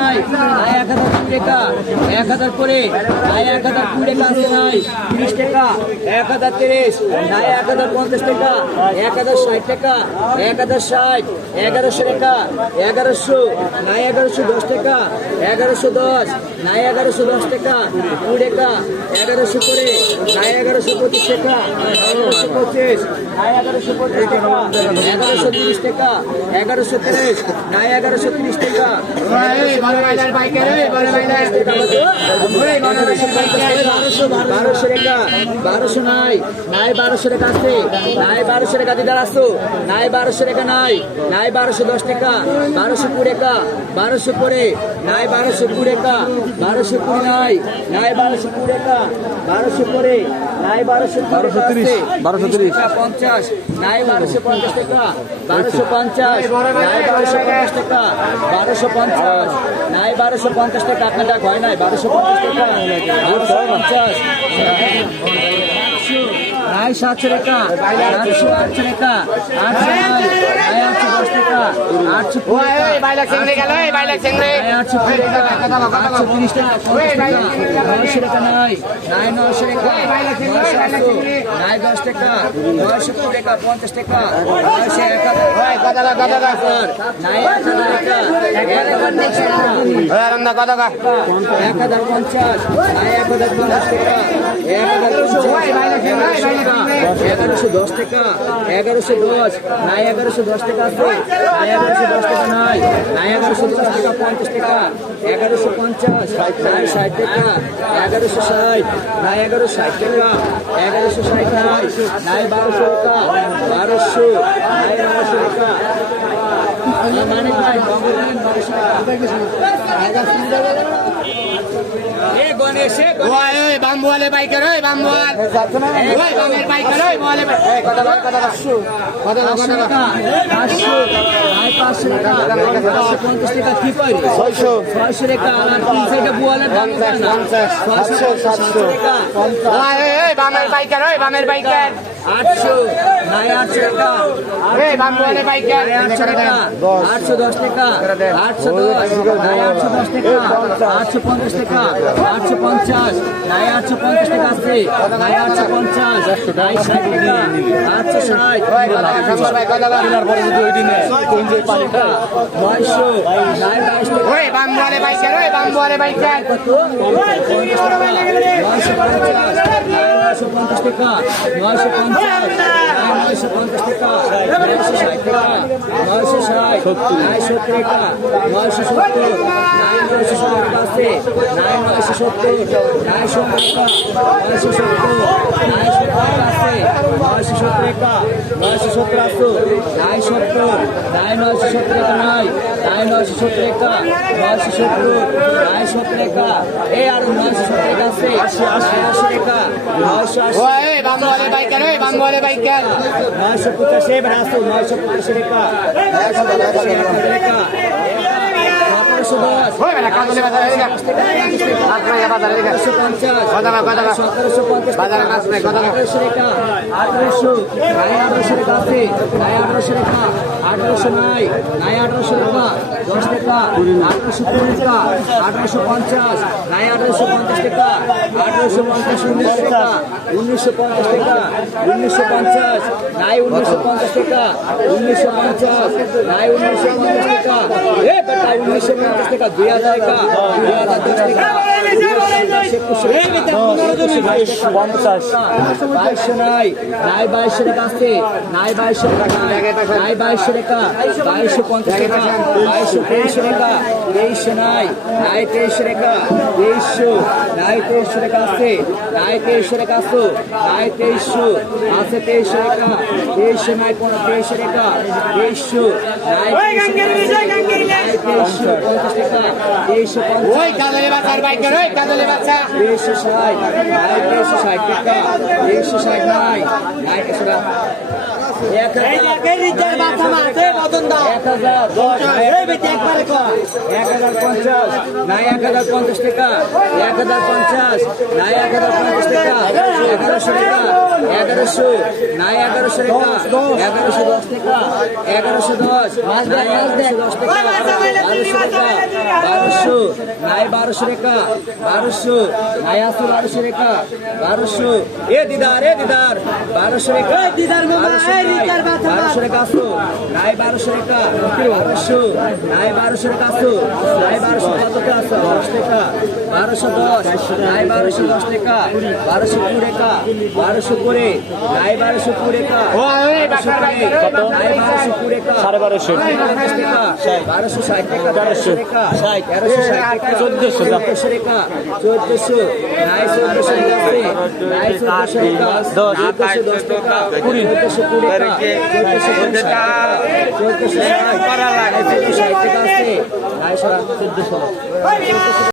নাই। এক হাজার কুড়ি টাকা, এক হাজার করে নাই এক হাজার কুড়ি টাকা আছে নাই তিরিশ টাকা, এক হাজার তিরিশ নাই এক হাজার পঞ্চাশ টাকা, এক হাজার ষাট টাকা, এক হাজার ষাট, এগারোশো টাকা, এগারোশো নাই এগারোশো দশ টাকা, এগারোশো দশ নাই এগারোশো দশ টাকা, কুড়ি টাকা, এগারোশো করে নাই এগারোশো পঁচিশ টাকা, এগারোশো পঁচিশ নাই এগারোশো পঁচিশ টাকা, এগারোশো তিরিশ টাকা, এগারোশো তিরিশ নাই এগারোশো তিরিশ টাকা বারোশো টাকা বারোশো নাই নাই বারোশো টাকা আছে নাই বারোশো টাকা দিদার আসো নাই বারোশো টাকা নাই নাই বারোশো দশ টাকা বারোশো কুড়ি টাকা বারোশো করে নাই বারোশো কুড়ি টাকা বারোশো কুড়ি নাই নাই বারোশো কুড়ি টাকা বারোশো করে নাই বারোশো বারোশো তিরিশ বারোশো তিরিশ পঞ্চাশ। নাই বারোশো পঞ্চাশ। টাকা বারোশো পঞ্চাশ নাই বারোশো পঞ্চাশ। টাকা বারোশো পঞ্চাশ নাই বারোশো পঞ্চাশ টাকা আপনার ডাক হয় নাই, বারোশো পঞ্চাশ টাকা। বারোশো পঞ্চাশ সাতশো টাকা সাতশো আটশো টাকা। পঞ্চাশ টাকা এক হাজার পঞ্চাশ এক হাজার পঞ্চাশ টাকা। এক হাজার পঞ্চাশ এগারোশো দশ টাকা, এগারোশো দশ, নাই এগারোশো দশ টাকা আছে, নাই এগারোশো দশ টাকা নাই নাই এগারোশো দশ টাকা পঞ্চাশ টাকা, এগারোশো পঞ্চাশ, নাই ষাট টাকা, এগারোশো ষাট, নাই এগারোশো ষাট টাকা, এগারোশো ষাট নাই নাই বারোশো টাকা, বারোশো, নাই বারোশো টাকা। মানে বাম্বুয়ালে বাইকের ওই বাম্বুয়াল ওই বামের বাইকের ওই ওই বামের বাইকের ওই বামের বাইকের। আটশো নাই আটশো টাকা। আটশো দশ। টাকা। আটশো দশ। নাই আটশো দশ টাকা। আটশো পঞ্চাশ টাকা। আটশো পঞ্চাশ। নাই আটশো পঞ্চাশ টাকা আছে। নাই আটশো পঞ্চাশ। নাই ষাট টাকা। আটশো ষাট। নয়শো। নাই বাইশ টাকা। নয়শো পঞ্চাশ। নয়শো পঞ্চাশ টাকা, নয়শো পঞ্চাশ নয়শো পঞ্চাশ টাকা, নয়শো ষাট টাকা, নয়শো ষাট নয় সত্তর টাকা, নয়শো সত্তর নয় নয়শো সত্তর আছে নয় নয়শো সত্তর নয় সত্তর টাকা, নয়শো সত্তর, নয়শো টাকা আছে নয়শো সত্তর টাকা নয়শো সত্তর আসো নয় সত্তর নয় নয়শো সত্তর টাকা নয় নয় নয়শো সত্তর টাকা নয়শো সত্তর নয় সত্তর টাকা এই আর নয়শো সত্তর টাকা আছে আশি আশি আশি টাকা নয়শো আশি বাম্বুয়ালে বাইকের ওই বাম্বুয়ালে নয়শো পঁচাশি এবার আসো নয়শো পঁচাশি টাকা নয়শো পঁচাশি টাকা আঠারোশো নাই। আঠারোশো আঠারোশো নাই আঠারোশো নাই আঠারোশো নাই নাই আঠারোশো টাকা দশ টাকা আঠারোশো কুড়ি টাকা আঠারোশো পঞ্চাশ নাই আঠারোশো পঞ্চাশ টাকা আঠারোশো পঞ্চাশ উনিশশো টাকা উনিশশো পঞ্চাশ টাকা উনিশশো পঞ্চাশ নাই উনিশশো পঞ্চাশ টাকা উনিশশো পঞ্চাশ নাই উনিশশো পঞ্চাশ টাকা উনিশশো পঞ্চাশ টাকা দুই হাজার টাকা হাজার দশ টাকা বাইশশো নাই নাই বাইশশো টাকা আছে নাই বাইশশো টাকা নাই বাইশশো টাকা বাইশশো পঞ্চাশ টাকা বাইশশো তেইশশো টাকা তেইশশো নাই নাই তেইশশো টাকা তেইশশো নাই তেইশশো টাকা আছে নাই তেইশশো টাকা আসো নাই তেইশশো আছে তেইশশো টাকা তেইশশো নাই পনেরো তেইশশো টাকা তেইশশো নাই তেইশশো পঞ্চাশ টাকা তেইশশো পঞ্চাশ তেইশশো ষাট তেইশশো ষাট টাকা তেইশশো ষাট নাই নাই একশো টাকা এক হাজার এক পঞ্চাশ এক হাজার পঞ্চাশ টাকা। এক হাজার পঞ্চাশ। নাই এক হাজার পঞ্চাশ টাকা। এগারোশো টাকা। এগারোশো। নাই এগারোশো টাকা। এগারোশো দশ টাকা। এগারোশো দশ। নাই এগারোশো দশ টাকা। বারোশো টাকা। বারোশো। নাই বারোশো টাকা। বারোশো। নাই আসো বারোশো টাকা। বারোশো। এ দিদার এ দিদার। বারোশো টাকা। দিদার বারোশো টাকা আসো নাই বারোশো টাকা। বারোশো নাই বারোশো টাকা আসো নাই বারোশো দশ টাকা বারোশো দশ। নাই বারোশো দশ টাকা বারোশো কুড়ি টাকা বারোশো কুড়ি। নাই বারোশো কুড়ি টাকা সাড়ে বারোশো। বারোশো ষাট টাকা তেরোশো টাকা তেরোশো ষাট টাকা চোদ্দশো টাকা। চোদ্দশো টাকা চোদ্দশো। নাই চোদ্দশো নাই চোদ্দশো টাকা দশ। চোদ্দশো দশ টাকা কুড়ি। চোদ্দশো কুড়ি টাকা চোদ্দশো টাকা চোদ্দশো ষাট। চোদ্দশো ষাট টাকা আছে নাই চোদ্দশো 快点、